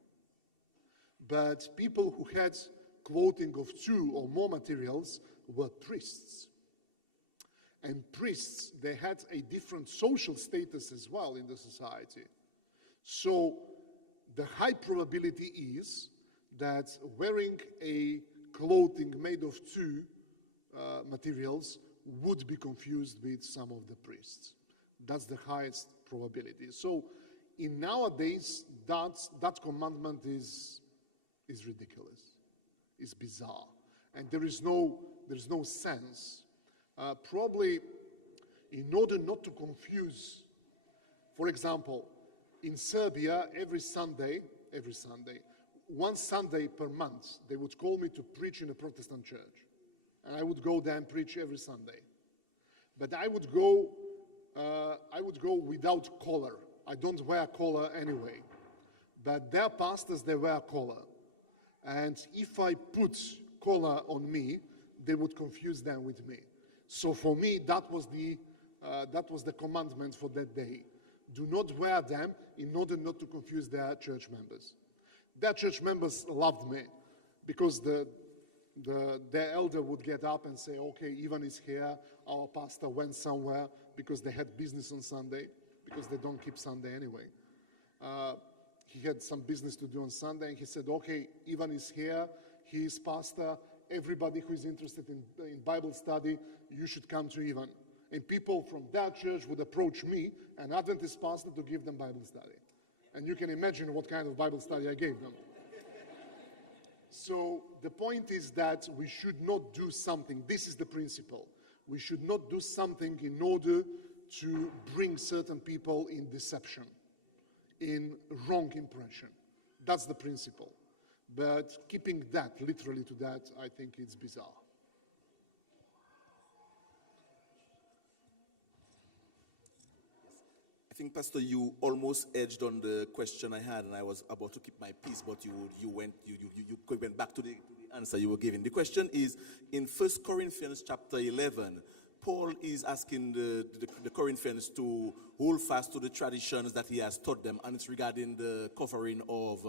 But people who had clothing of 2 or more materials were priests. And priests, they had a different social status as well in the society. So the high probability is that wearing a clothing made of 2 materials would be confused with some of the priests. That's the highest probability. So in nowadays, that commandment is ridiculous, is bizarre, and there's no sense. Probably, in order not to confuse, for example, in Serbia, every Sunday, one Sunday per month, they would call me to preach in a Protestant church, and I would go there and preach every Sunday. But I would go without collar. I don't wear a collar anyway. But their pastors, they wear a collar. And if I put collar on me, they would confuse them with me. So for me, that was the commandment for that day. Do not wear them in order not to confuse their church members. Their church members loved me because their elder would get up and say, okay, Ivan is here, our pastor went somewhere, because they had business on Sunday, because they don't keep Sunday anyway. He had some business to do on Sunday, and he said, okay, Ivan is here, he is pastor, everybody who is interested in Bible study, you should come to Ivan. And people from that church would approach me, an Adventist pastor, to give them Bible study. And you can imagine what kind of Bible study I gave them. So the point is that we should not do something. This is the principle. We should not do something in order to bring certain people in deception, in wrong impression. That's the principle. But keeping that literally to that, I think it's bizarre. I think, Pastor, you almost edged on the question I had, and I was about to keep my peace, but you went back to the answer you were giving. The question is, in 1 Corinthians chapter 11, Paul is asking the Corinthians to hold fast to the traditions that he has taught them, and it's regarding the covering of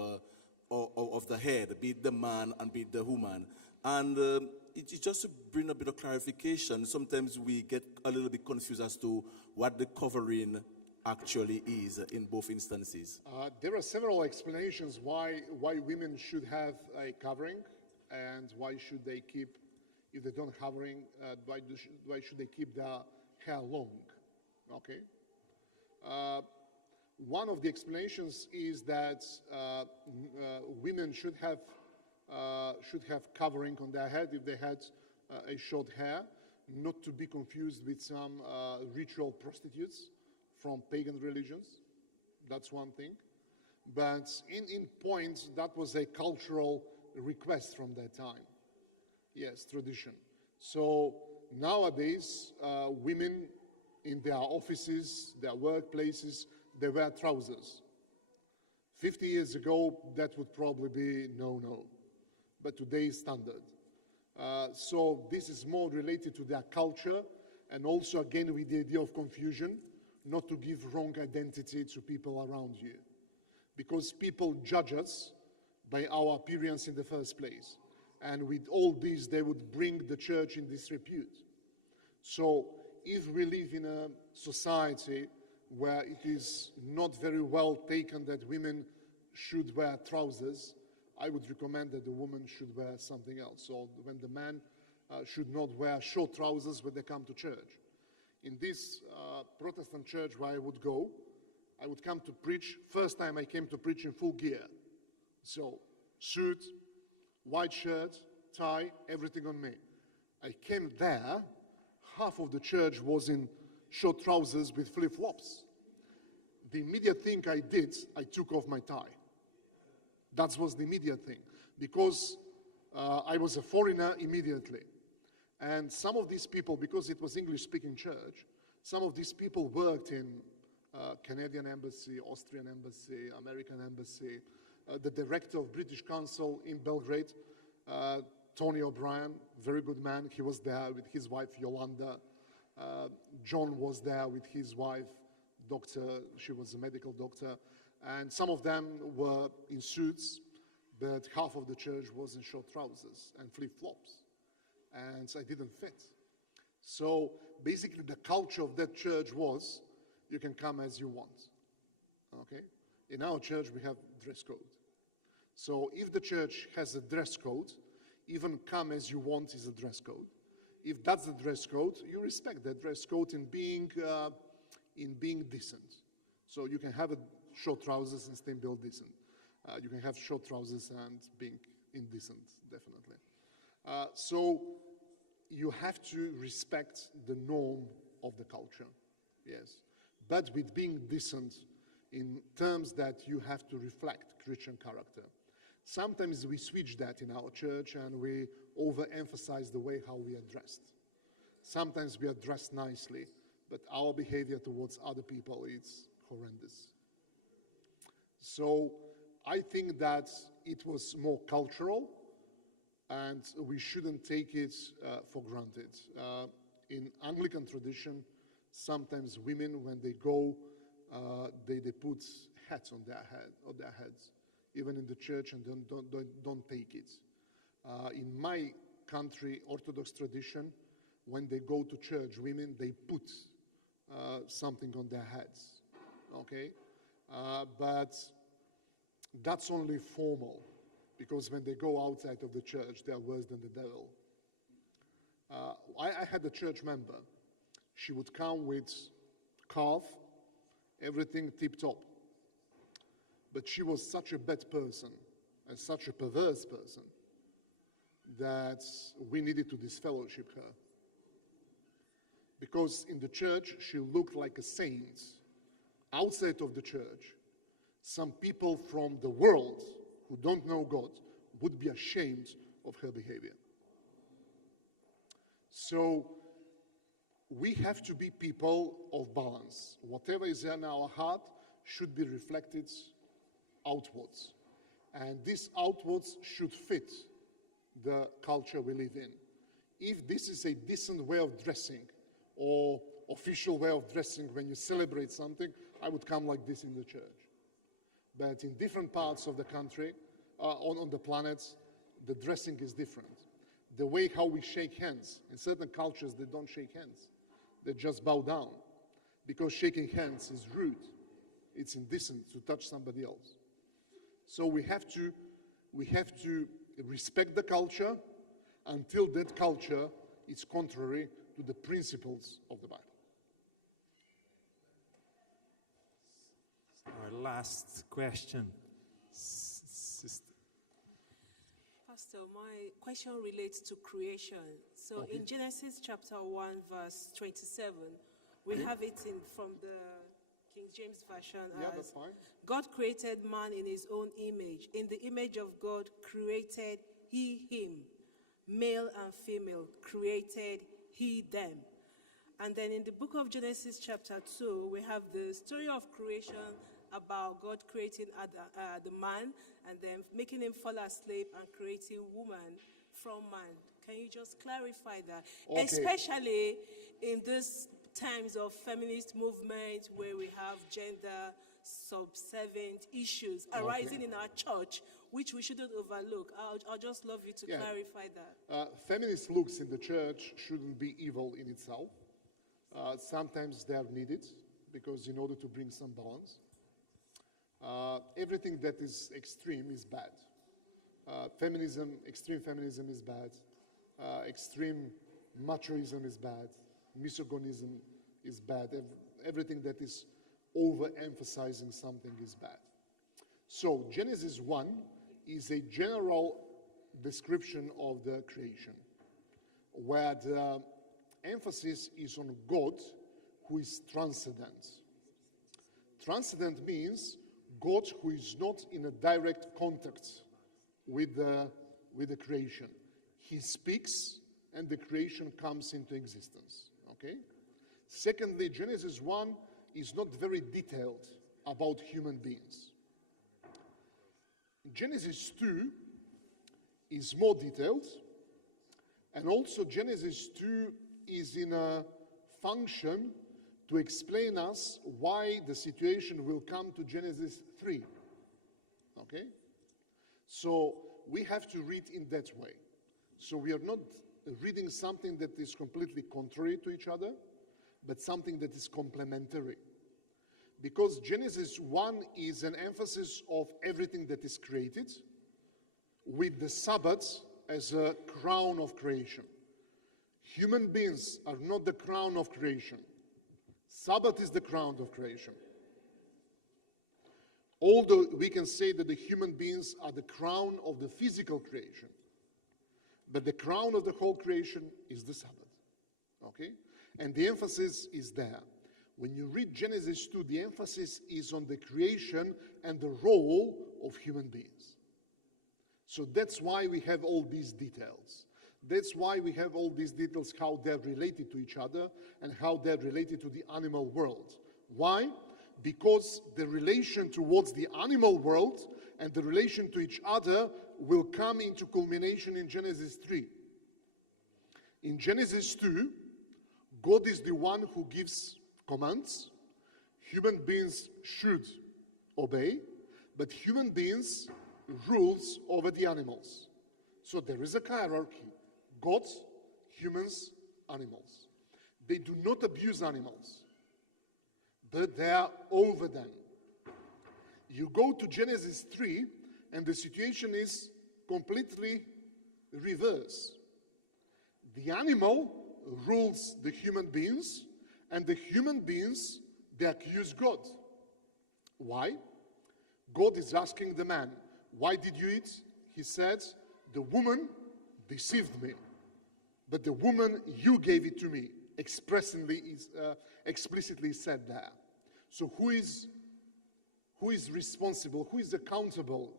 the head, be it the man and be it the woman. And it's just to bring a bit of clarification. Sometimes we get a little bit confused as to what the covering actually is in both instances. There are several explanations why women should have a covering, and why should they keep, if they don't covering, why should they keep their hair long? Okay. One of the explanations is that women should have covering on their head if they had a short hair, not to be confused with some ritual prostitutes from pagan religions. That's one thing. But in points, that was a cultural request from that time. Yes, tradition. So nowadays, women in their offices, their workplaces, they wear trousers. 50 years ago, that would probably be no. But today is standard. So this is more related to their culture, and also again with the idea of confusion, not to give wrong identity to people around you. Because people judge us by our appearance in the first place. And with all this, they would bring the church in disrepute. So if we live in a society where it is not very well taken that women should wear trousers, I would recommend that the woman should wear something else. So when the man should not wear short trousers when they come to church. In this Protestant church where I would go, I would come to preach. First time I came to preach in full gear. So suit, white shirt, tie, everything on me. I came there, half of the church was in short trousers with flip-flops. The immediate thing I did, I took off my tie. That was the immediate thing, because I was a foreigner immediately. And some of these people, because it was English-speaking church, some of these people worked in Canadian embassy, Austrian embassy, American embassy, the director of British Council in Belgrade, Tony O'Brien, very good man. He was there with his wife, Yolanda. John was there with his wife, doctor. She was a medical doctor. And some of them were in suits. but half of the church was in short trousers and flip-flops, and I didn't fit. So basically the culture of that church was, you can come as you want, okay? In our church we have dress code. So if the church has a dress code, even come as you want is a dress code. If that's the dress code, you respect that dress code in being decent. So you can have a short trousers and still be decent. You can have short trousers and being indecent, definitely. So you have to respect the norm of the culture, yes. But with being decent in terms that you have to reflect Christian character. Sometimes we switch that in our church and we overemphasize the way how we are dressed. Sometimes we are dressed nicely, but our behavior towards other people is horrendous. So I think that it was more cultural, and we shouldn't take it for granted. In Anglican tradition, sometimes women, when they go, they put hats on their heads, even in the church, and don't take it. In my country, Orthodox tradition, when they go to church, women, they put something on their heads, okay? But that's only formal, because when they go outside of the church, they are worse than the devil. I had a church member. She would come with calf, everything tip-top. But she was such a bad person and such a perverse person that we needed to disfellowship her. Because in the church, she looked like a saint. Outside of the church, some people from the world who don't know God would be ashamed of her behavior. So we have to be people of balance. Whatever is in our heart should be reflected outwards. And this outwards should fit the culture we live in. If this is a decent way of dressing or official way of dressing when you celebrate something, I would come like this in the church. But in different parts of the country, on the planet, the dressing is different. The way how we shake hands, in certain cultures they don't shake hands. They just bow down. Because shaking hands is rude. It's indecent to touch somebody else. So we have to respect the culture until that culture is contrary to the principles of the Bible. Our last question. Sister. Pastor, my question relates to creation. So in Genesis chapter 1, verse 27, we have it from the King James Version Yeah, as, that's fine. God created man in his own image. In the image of God created he him. Male and female created he them. And then in the book of Genesis chapter 2, we have the story of creation about God creating the man and then making him fall asleep and creating woman from man. Can you just clarify that? Okay. Especially in these times of feminist movement where we have gender subservient issues arising in our church, which we shouldn't overlook. I'll just love you to clarify that. Feminist looks in the church shouldn't be evil in itself. Sometimes they are needed because in order to bring some balance. Everything that is extreme is bad. Extreme feminism is bad. Extreme machoism is bad. Misogynism is bad. Everything that is overemphasizing something is bad. So Genesis 1 is a general description of the creation, where the emphasis is on God, who is transcendent. Transcendent means God who is not in a direct contact with the creation. He speaks and the creation comes into existence. Okay? Secondly, Genesis 1 is not very detailed about human beings. Genesis 2 is more detailed, and also Genesis 2 is in a function to explain us why the situation will come to Genesis 3. Okay? So we have to read in that way. So we are not reading something that is completely contrary to each other, but something that is complementary. Because Genesis 1 is an emphasis of everything that is created, with the Sabbath as a crown of creation. Human beings are not the crown of creation. Sabbath is the crown of creation. Although we can say that the human beings are the crown of the physical creation, but the crown of the whole creation is the Sabbath. Okay? And the emphasis is there. When you read Genesis 2, the emphasis is on the creation and the role of human beings. So that's why we have all these details. That's why we have all these details, how they're related to each other and how they're related to the animal world. Why? Because the relation towards the animal world and the relation to each other will come into culmination in Genesis 3. In Genesis 2, God is the one who gives commands. Human beings should obey, but human beings rules over the animals. So there is a hierarchy. God, humans, animals. They do not abuse animals, but they are over them. You go to Genesis 3, and the situation is completely reverse. The animal rules the human beings, and the human beings, they accuse God. Why? God is asking the man, why did you eat? He said, the woman deceived me, but the woman, you gave it to me. Explicitly said there. So who is responsible? Who is accountable?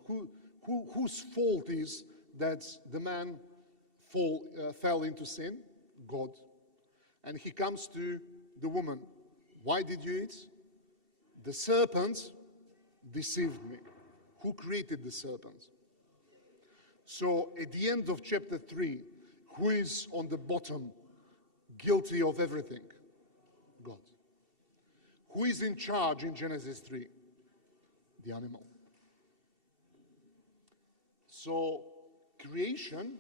Whose fault is that the man fell into sin? God. And he comes to the woman. Why did you eat? The serpent deceived me. Who created the serpent? So at the end of chapter 3, who is on the bottom, guilty of everything? God. Who is in charge in Genesis 3? The animal. So creation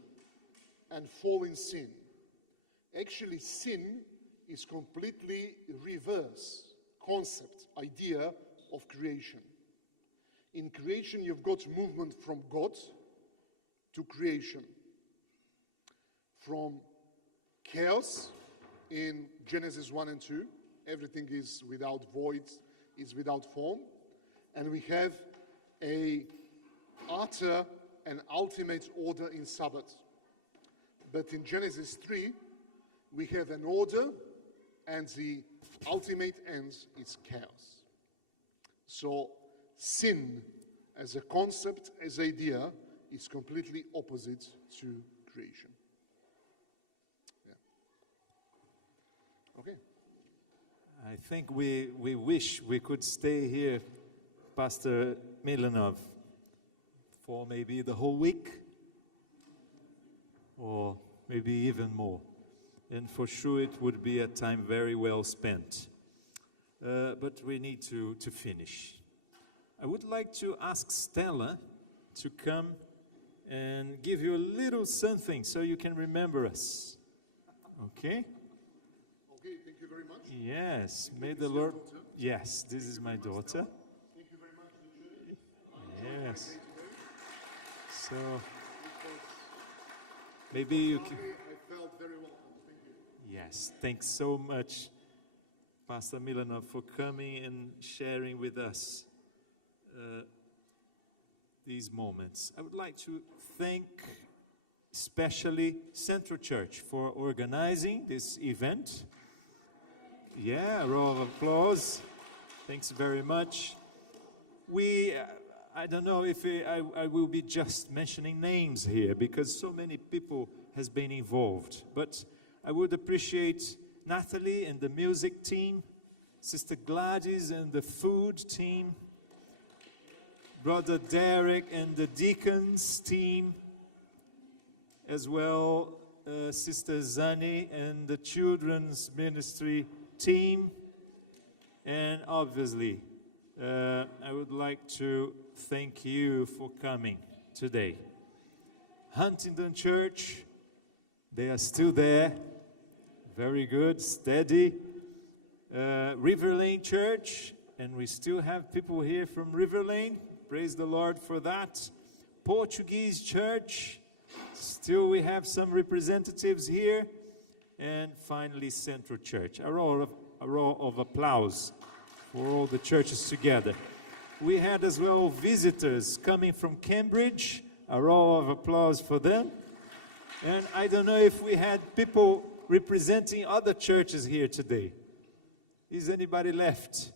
and fall in sin. Actually, sin is completely reverse concept, idea of creation. In creation, you've got movement from God to creation. From chaos in Genesis 1 and 2, everything is without void, is without form. And we have a utter and ultimate order in Sabbath. But in Genesis 3, we have an order, and the ultimate end is chaos. So sin as a concept, as idea, is completely opposite to creation. Yeah. Okay. I think we wish we could stay here, Pastor Milanov, for maybe the whole week, or maybe even more. And for sure it would be a time very well spent. But we need to finish. I would like to ask Stella to come and give you a little something so you can remember us. Okay? Okay, thank you very much. Yes, may the Lord... Yes, this is my daughter. Thank you very much. Yes. So, maybe you can... I felt very welcome. Thank you. Yes, thanks so much, Pastor Milanov, for coming and sharing with us these moments. I would like to thank especially Central Church for organizing this event. Yeah, a round of applause. Thanks very much. I don't know if I will be just mentioning names here because so many people has been involved, but I would appreciate Natalie and the music team, Sister Gladys and the food team, Brother Derek and the deacons team, as well Sister Zani and the children's ministry team, and obviously I would like to thank you for coming today. Huntingdon Church, they are still there. Very good, steady. River Lane Church, and we still have people here from River Lane. Praise the Lord for that. Portuguese Church, still we have some representatives here. And finally, Central Church. A row of applause for all the churches together. We had as well visitors coming from Cambridge. A row of applause for them. And I don't know if we had people representing other churches here today. Is anybody left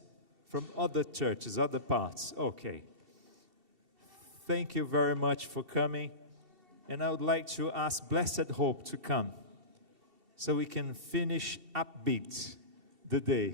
from other churches, other parts? Okay. Thank you very much for coming. And I would like to ask Blessed Hope to come so we can finish upbeat the day.